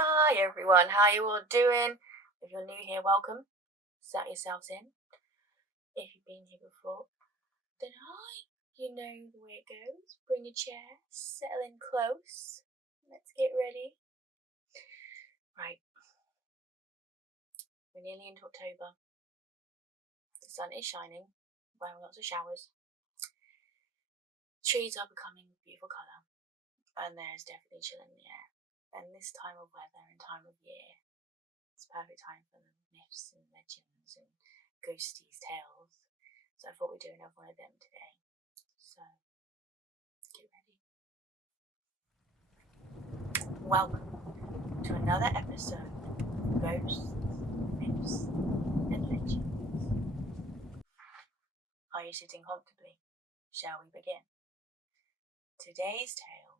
Hi everyone, how you all doing? If you're new here, welcome. Sat yourselves in. If you've been here before, then hi. You know the way it goes. Bring a chair, settle in close. Let's get ready. Right, we're nearly into October. The sun is shining, wearing lots of showers. Trees are becoming a beautiful colour, and there's definitely chill in the air. And this time of weather and time of year, it's a perfect time for the myths and legends and ghosties tales. So I thought we'd do another one of them today. So get ready. Welcome to another episode of Ghosts, Myths and Legends. Are you sitting comfortably? Shall we begin? Today's tale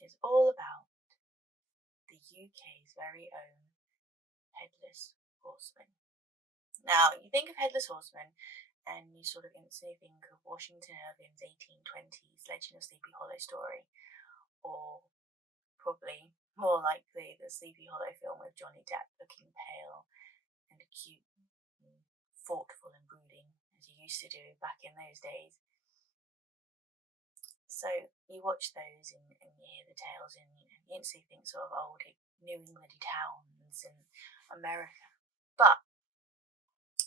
is all about the UK's very own Headless Horseman. Now, you think of Headless Horseman and you sort of instantly think of Washington Irving's 1820s Legend of Sleepy Hollow story, or probably more likely the Sleepy Hollow film with Johnny Depp looking pale and cute and thoughtful and brooding as he used to do back in those days. So you watch those and you hear the tales and you instantly think sort of old New England towns in America. But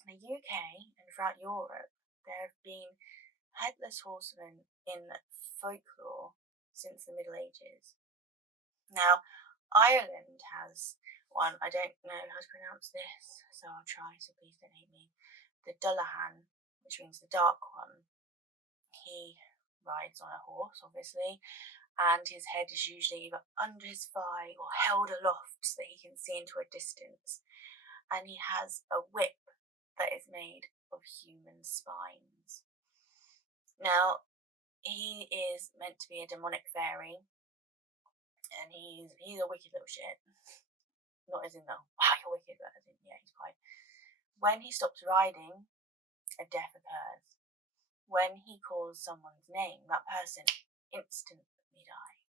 in the UK and throughout Europe, there have been headless horsemen in folklore since the Middle Ages. Now, Ireland has one, I don't know how to pronounce this, so I'll try, so please don't hate me. The Dullahan, which means the dark one. He rides on a horse, obviously, and his head is usually either under his thigh or held aloft so that he can see into a distance. And he has a whip that is made of human spines. Now, he is meant to be a demonic fairy, and he's a wicked little shit. Not as in the, wow, you're wicked, but as in, yeah, he's quite. When he stops riding, a death occurs. When he calls someone's name, that person instantly dies.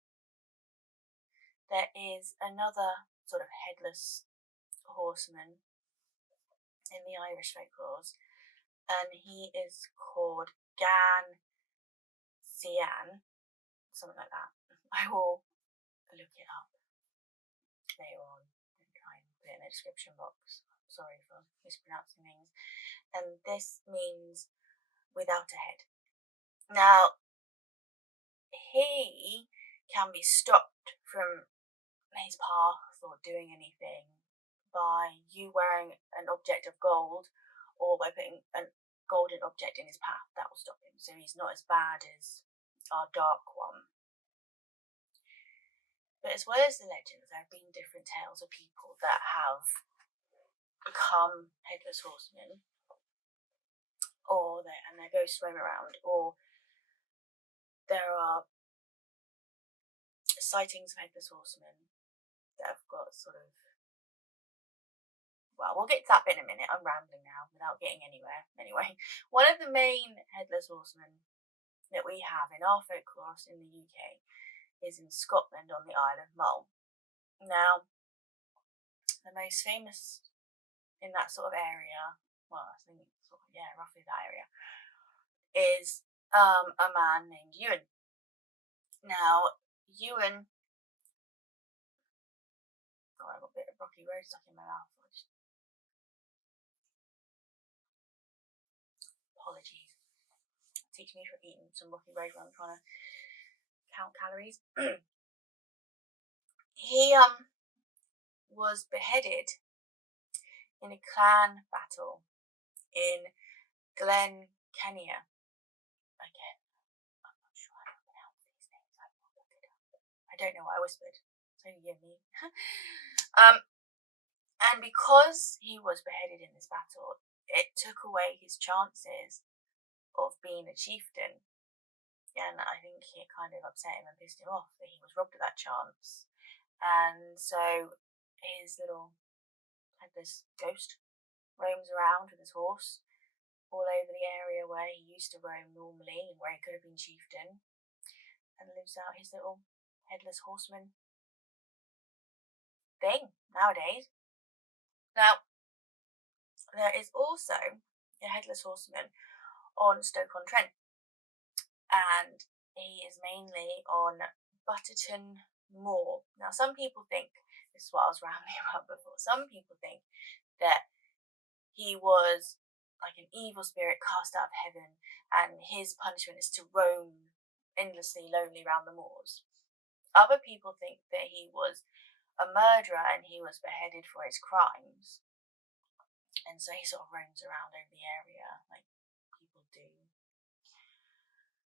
There is another sort of headless horseman in the Irish folklores, and he is called ceann, something like that. I will look it up later on and try and put it in the description box. Sorry for mispronouncing things. And this means without a head. Now, he can be stopped from his path or doing anything by you wearing an object of gold or by putting a golden object in his path. That will stop him. So he's not as bad as our dark one. But as well as the legends, there have been different tales of people that have become headless horsemen, and their ghosts roam around, or there are sightings of headless horsemen that have got sort of, well, we'll get to that bit in a minute. I'm rambling now without getting anywhere. Anyway, one of the main headless horsemen that we have in our folklore in the UK is in Scotland on the Isle of Mull. Now, the most famous in that sort of area, well, I think sort of, yeah, roughly that area, is a man named Ewan. Now, Ewan, I got a bit of broccoli road stuck in my mouth. Apologies. Teach me for eating some broccoli road when I'm trying to count calories. He was beheaded in a clan battle in Glen Kenya. Again, I'm not sure how to pronounce these names. I will look it up. I don't know what I whispered. So you me. And because he was beheaded in this battle, it took away his chances of being a chieftain. And I think it kind of upset him and pissed him off that he was robbed of that chance. And so his little headless ghost roams around with his horse all over the area where he used to roam normally and where he could have been chieftain, and lives out his little headless horseman thing nowadays. Now, there is also a Headless Horseman on Stoke-on-Trent, and he is mainly on Butterton Moor. Now, some people think, this is what I was rambling about before, some people think that he was like an evil spirit cast out of heaven, and his punishment is to roam endlessly lonely round the moors. Other people think that he was a murderer and he was beheaded for his crimes, and so he sort of roams around over the area like people do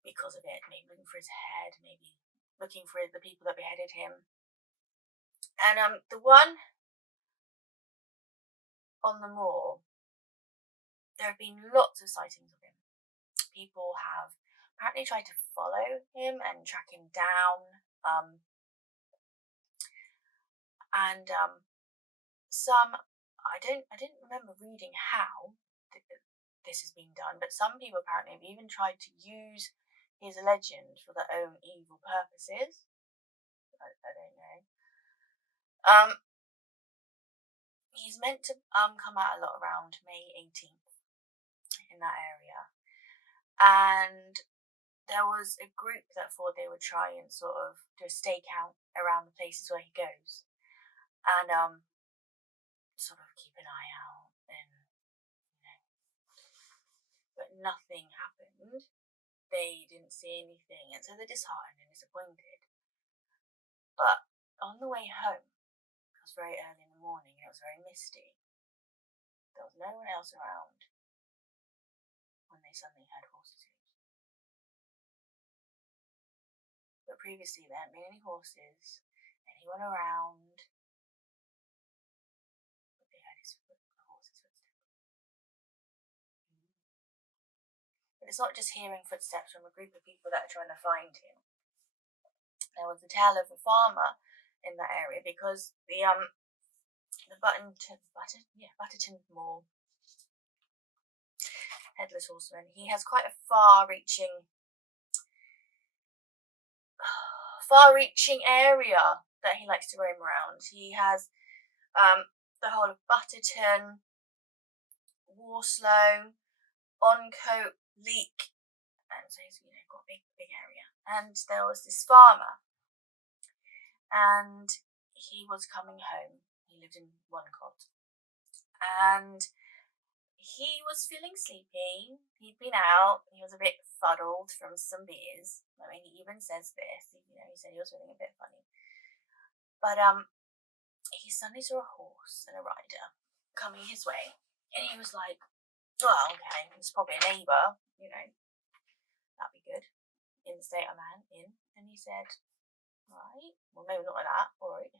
because of it, maybe looking for his head, maybe looking for the people that beheaded him. And the one on the moor, there have been lots of sightings of him. People have apparently tried to follow him and track him down, and some, I didn't remember reading how this has been done, but some people apparently have even tried to use his legend for their own evil purposes. I don't know. He's meant to come out a lot around May 18th in that area, and there was a group that thought they would try and sort of do a stakeout around the places where he goes, and sort of keep an eye out, and but nothing happened. They didn't see anything, and so they're disheartened and disappointed. But on the way home, it was very early in the morning and it was very misty. There was no one else around when they suddenly heard horses' hooves. But previously there hadn't been any horses, and he went around, but they heard the horse's footsteps. But it's not just hearing footsteps from a group of people that are trying to find him. There was the tale of a farmer in that area, because the Butterton Moor Headless Horseman, he has quite a far-reaching area that he likes to roam around. He has the whole of Butterton, Warslow, Oncote, Leek, and so he's got a big area. And there was this farmer, and he was coming home. He lived in Woncott, and he was feeling sleepy. He'd been out. He was a bit fuddled from some beers. I mean, he even says this. He said he was feeling a bit funny. But he suddenly saw a horse and a rider coming his way, and he was like, "Oh, okay, it's probably a neighbour. That'd be good." In the state I'm in, and he said, "Right, well, maybe not like that. All right,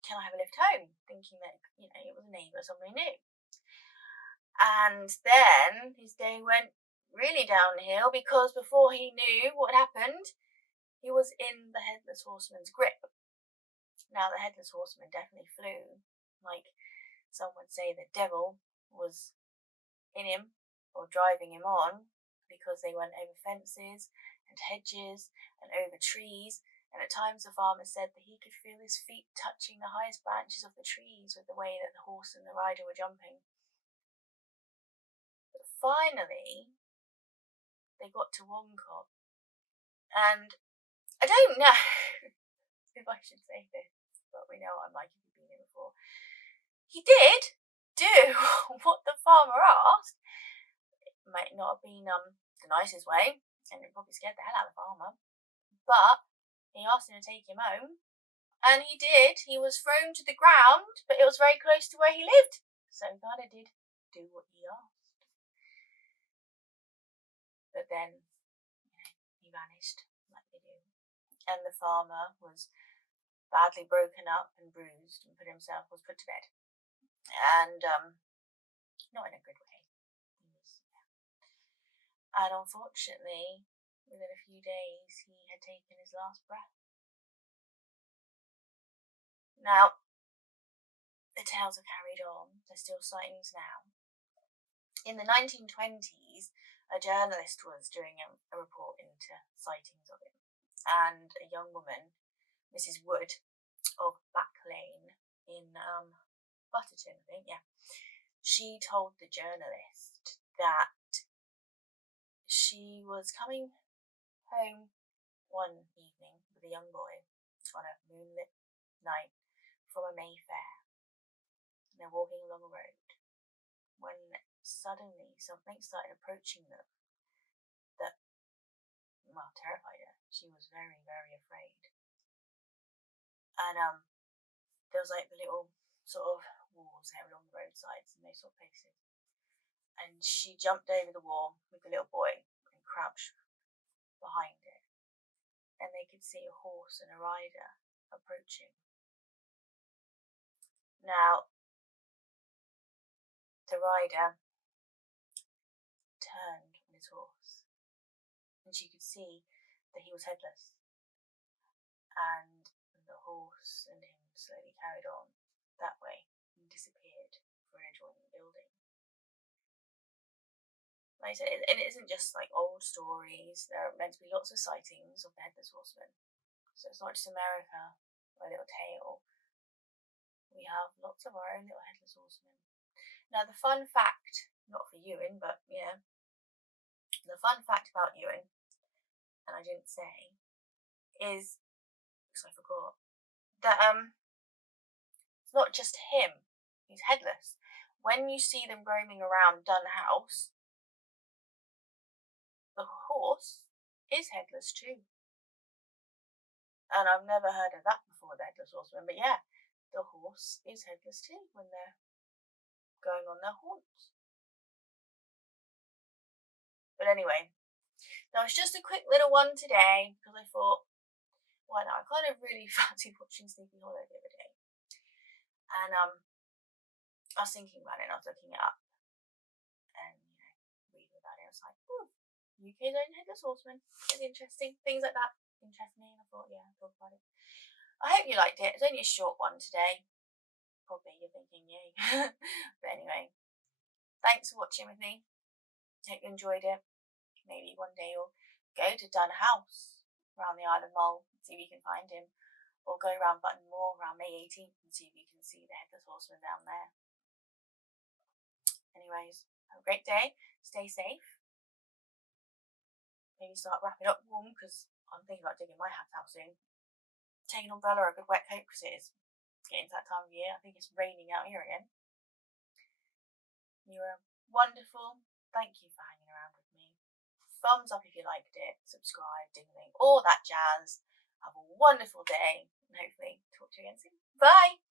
can I have a lift home?" Thinking that it was a neighbour, somebody new. And then his day went really downhill, because before he knew what happened, he was in the Headless Horseman's grip. Now, the Headless Horseman definitely flew. Like some would say, the devil was in him or driving him on, because they went over fences and hedges and over trees. And at times the farmer said that he could feel his feet touching the highest branches of the trees with the way that the horse and the rider were jumping. Finally, they got to Woncott, and I don't know if I should say this, but we know what I'm like if you've been here before. He did do what the farmer asked. It might not have been the nicest way, and it probably scared the hell out of the farmer, but he asked him to take him home, and he did. He was thrown to the ground, but it was very close to where he lived, so he kind of did do what he asked. But then he vanished, like they do. And the farmer was badly broken up and bruised, and was put to bed. And not in a good way. And unfortunately, within a few days, he had taken his last breath. Now, the tales are carried on. There's still sightings now. In the 1920s, a journalist was doing a report into sightings of him, and a young woman, Mrs. Wood of Back Lane, Butterton, I think, yeah. She told the journalist that she was coming home one evening with a young boy on a moonlit night from a Mayfair. And they're walking along a road when suddenly something started approaching them that, well, terrified her. She was very, very afraid. And there was like the little sort of walls there along the roadsides and those sort of places. And she jumped over the wall with the little boy and crouched behind it. And they could see a horse and a rider approaching. Now, the rider turned on his horse, and she could see that he was headless. And the horse and him slowly carried on that way and disappeared for an adjoining building. Like I said, and it isn't just like old stories. There are meant to be lots of sightings of the Headless Horseman. So it's not just America or a little tale. We have lots of our own little Headless Horsemen. Now, the fun fact, not for Ewan, but yeah, the fun fact about Ewan, and I didn't say, is, because I forgot, that it's not just him who's headless. When you see them roaming around Dullahan House, the horse is headless too. And I've never heard of that before, the Headless Horseman, but yeah, the horse is headless too when they're going on their haunts. But anyway, that was just a quick little one today because I thought, why not? I kind of really fancied watching Sleepy Hollow the other day. And I was thinking about it and I was looking it up and, reading about it. I was like, UK's own Headless Horseman. It's interesting. Things like that interest me. And I thought, yeah, I'll talk about it. I hope you liked it. It's only a short one today. Probably you're thinking, yay. But anyway, thanks for watching with me. Hope you enjoyed it. Maybe one day you'll go to Dullahan House around the Autumnal and see if you can find him. Or go around Button Moor around May 18th and see if you can see the Headless Horseman down there. Anyways, have a great day. Stay safe. Maybe start wrapping up warm because I'm thinking about digging my hat out soon. Take an umbrella or a good wet coat because it is getting to that time of year. I think it's raining out here again. You're wonderful. Thank you for hanging around with me. Thumbs up if you liked it. Subscribe, ding-a-ling, all that jazz. Have a wonderful day and hopefully talk to you again soon. Bye!